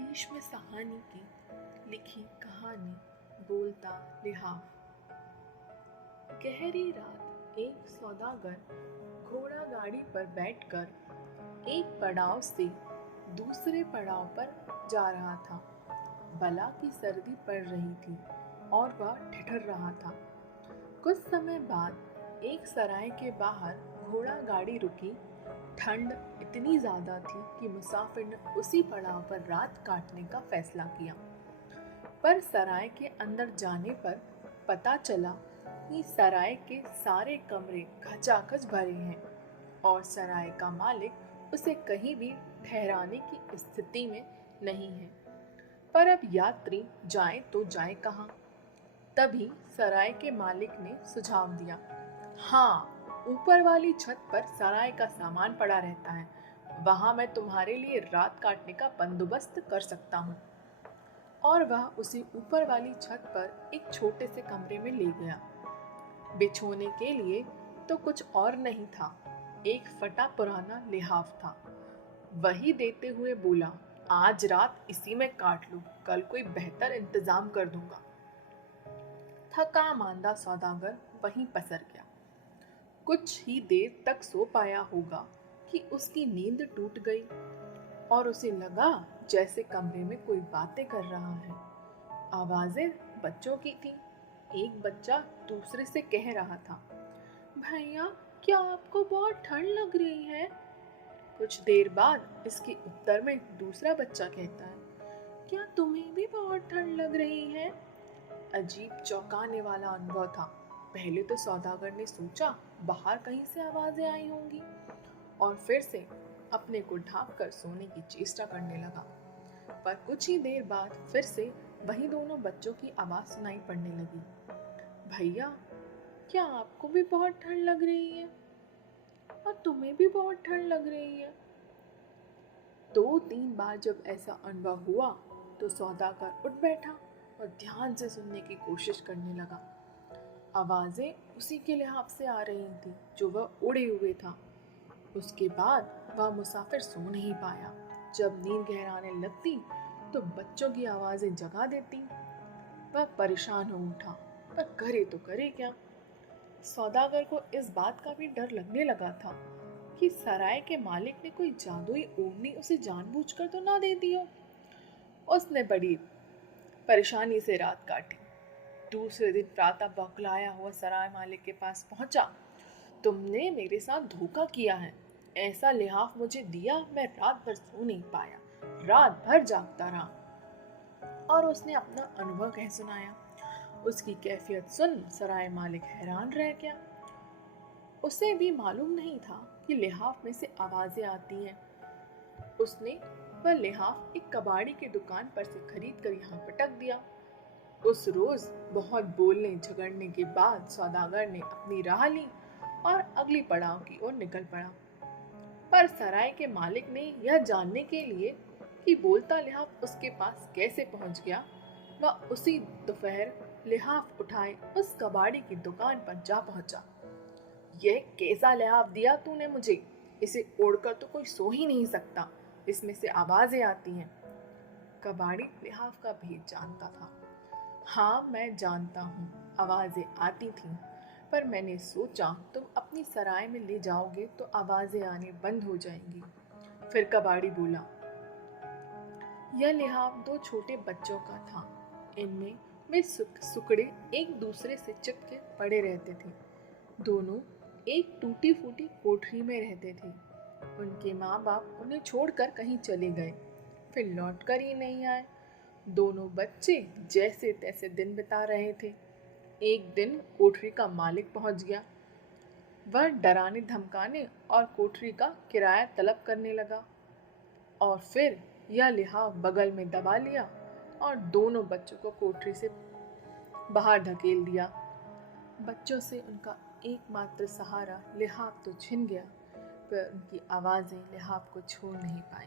भीष्म साहनी की लिखी कहानी बोलता लिहाफ। गहरी रात एक सौदागर घोड़ा गाड़ी पर बैठकर एक पड़ाव से दूसरे पड़ाव पर जा रहा था। बला की सर्दी पड़ रही थी और वह ठिठुर रहा था। कुछ समय बाद एक सराय के बाहर घोड़ा गाड़ी रुकी। ठंड इतनी ज़्यादा थी कि मुसाफिर ने उसी पड़ाव पर रात काटने का फैसला किया। पर सराय के अंदर जाने पर पता चला कि सराय के सारे कमरे खचाखच भरे हैं और सराय का मालिक उसे कहीं भी ठहराने की स्थिति में नहीं है। पर अब यात्री जाए तो जाए कहाँ? तभी सराय के मालिक ने सुझाव दिया, हाँ, ऊपर वाली छत पर सराय का सामान पड़ा रहता है, वहां मैं तुम्हारे लिए रात काटने का बंदोबस्त कर सकता हूँ। और वह उसे ऊपर वाली छत पर एक छोटे से कमरे में ले गया। बिछोने के लिए तो कुछ और नहीं था, एक फटा पुराना लिहाफ था। वही देते हुए बोला, आज रात इसी में काट लो, कल कोई बेहतर इंतजाम कर दूंगा। थका मांदा सौदागर वहीं पसर गया। कुछ ही देर तक सो पाया होगा कि उसकी नींद टूट गई और उसे लगा जैसे कमरे में कोई बातें कर रहा है। आवाजें बच्चों की थी। एक बच्चा दूसरे से कह रहा था, भैया, क्या आपको बहुत ठंड लग रही है? कुछ देर बाद इसके उत्तर में दूसरा बच्चा कहता है, क्या तुम्हें भी बहुत ठंड लग रही है? अजीब चौंकाने वाला अनुभव था। पहले तो सौदागर ने सोचा बाहर कहीं से आवाजें आई होंगी और फिर से अपने को ढांक कर सोने की चेष्टा करने लगा। पर कुछ ही देर बाद फिर से वही दोनों बच्चों की आवाज सुनाई पड़ने लगी, भैया, क्या आपको भी बहुत ठंड लग रही है? और तुम्हें भी बहुत ठंड लग रही है? 2-3 बार जब ऐसा अनुभव हुआ तो सौदागर उठ बैठा और ध्यान से सुनने की कोशिश करने लगा। आवाजें उसी के लिहाफ से आ रही थी जो वह उड़े हुए था। उसके बाद वह मुसाफिर सो नहीं पाया। जब नींद गहराने लगती तो बच्चों की आवाजें जगा देती। वह परेशान हो उठा, पर करे तो करे क्या? सौदागर को इस बात का भी डर लगने लगा था कि सराय के मालिक ने कोई जादुई ओढ़नी उसे जानबूझकर तो ना दे दी हो। उसने बड़ी परेशानी से रात काटी। दूसरे दिन प्रातः बौखलाया हुआ सराय मालिक के पास पहुंचा। तुमने मेरे साथ धोखा किया है। ऐसा लिहाफ मुझे दिया, मैं रात भर सो नहीं पाया, रात भर जागता रहा। और उसने अपना अनुभव कह सुनाया। उसकी कैफियत सुन सराय मालिक हैरान रह गया। उसे भी मालूम नहीं था कि लिहाफ में से आवाजें आती हैं। उसने वह लिहाफ एक कबाड़ी की दुकान पर से खरीद कर यहाँ पटक दिया। उस रोज बहुत बोलने झगड़ने के बाद सौदागर ने अपनी राह ली और अगली पड़ाव की ओर निकल पड़ा। पर सराय के मालिक ने यह जानने के लिए कि बोलता लिहाफ उसके पास कैसे पहुंच गया, वह उसी दोपहर लिहाफ उठाए उस कबाड़ी की दुकान पर जा पहुंचा। यह कैसा लिहाफ दिया तूने मुझे? इसे ओढ़कर तो कोई सो ही नहीं सकता, इसमें से आवाजें आती हैं। कबाड़ी लिहाफ का भेद जानता था। हाँ, मैं जानता हूँ, आवाजें आती थीं, पर मैंने सोचा तुम अपनी सराय में ले जाओगे तो आवाजें आने बंद हो जाएंगी। फिर कबाड़ी बोला, यह लिहाफ 2 छोटे बच्चों का था। इनमें वे सुकड़े एक दूसरे से चिपके पड़े रहते थे। दोनों एक टूटी फूटी कोठरी में रहते थे। उनके माँ बाप उन्हें छोड़कर कहीं चले गए, फिर लौट कर ही नहीं आए। दोनों बच्चे जैसे तैसे दिन बिता रहे थे। एक दिन कोठरी का मालिक पहुंच गया। वह डराने धमकाने और कोठरी का किराया तलब करने लगा और फिर यह लिहाफ बगल में दबा लिया और दोनों बच्चों को कोठरी से बाहर धकेल दिया। बच्चों से उनका एकमात्र सहारा लिहाफ तो छिन गया, पर उनकी आवाजें लिहाफ को छोड़ नहीं पाई।